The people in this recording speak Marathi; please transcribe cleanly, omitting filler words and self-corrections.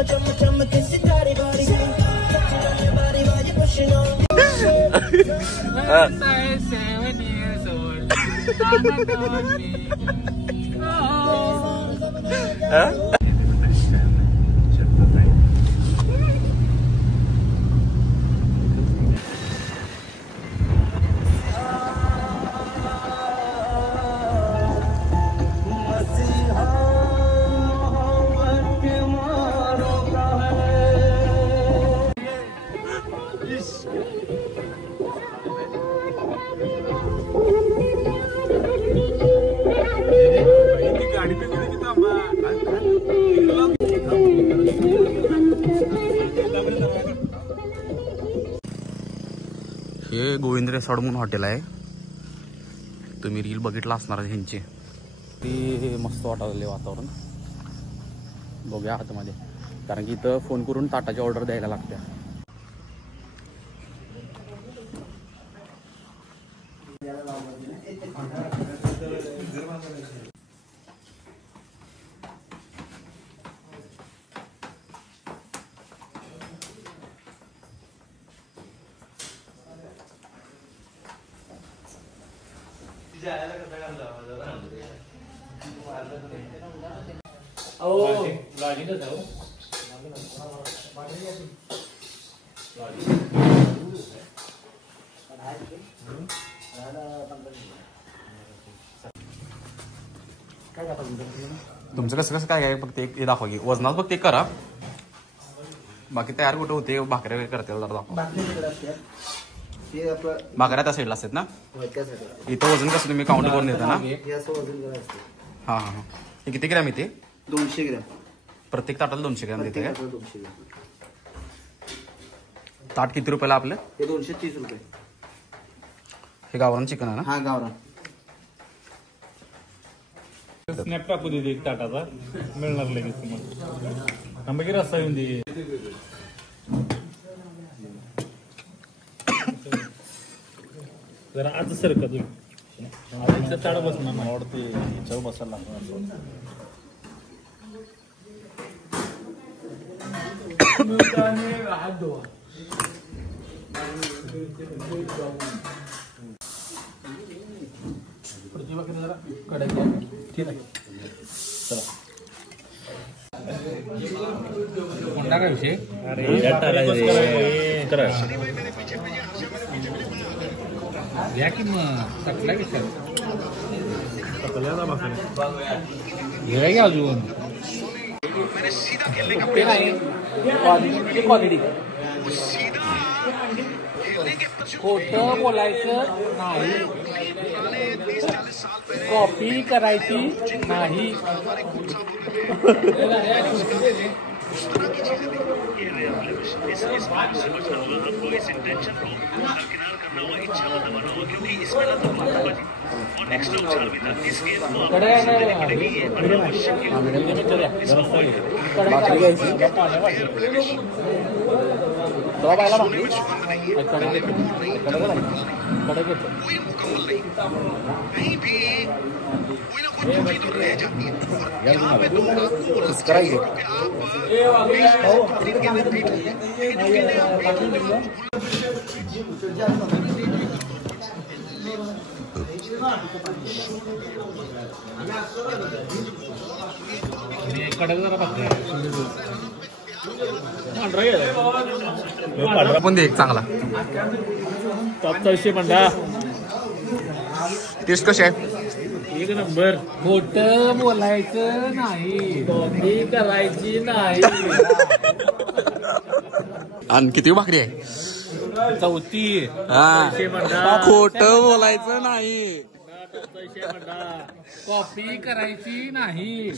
हे गोविंद रेसॉर्ट म्हणून हॉटेल आहे. तुम्ही रील बघितला असणार ह्यांची. ती मस्त वाटले वातावरण. बघूया आतमध्ये, कारण की इथं फोन करून ताटाची ऑर्डर द्यायला लागते. तुमचं कसं कसं काय काय फक्त एक हे दाखवा की वजनात फक्त एक करा. बाकी तयार कुठे होते भाकऱ्या वगैरे करते जरा दाखवा. भाकऱ्या त्या साईडला असतात ना. इथं वजन कसं तुम्ही काउंट करून देता ना. हा हा हा. हे किती ग्रॅम येते? 200 ग्रॅम. प्रत्येक ताटाला 200 ग्रॅम देते का? ताट किती रुपयाला आपलं? हे 230 रुपये. हे गावरान चिकन आहे ना? हा गावरान. स्नॅप टाकू दे एक ताटाचा, मिळणार लगेच तुम्हाला. आंबे रस्सा येऊन दे. जरा आज सर का तुम्ही ताट बसणार ना. आवडते चव बसायला हात धुवा. जरा कडायची ठीक आहे. चला कोणता काय विषय? या की मग सगळ्या विषय हे घ्या अजून क्वालिटी. खोटं बोलायचं नाही, कॉपी करायची नाही. पण दे एक चांगला. टॉपचा विषय म्हणता. टेस्ट कशी आहे? एक नंबर. खोटं बोलायचं नाही, कॉपी करायची नाही. आणि किती भाकरी आहे? 4थी. खोटं बोलायचं नाही, कॉपी करायची नाही.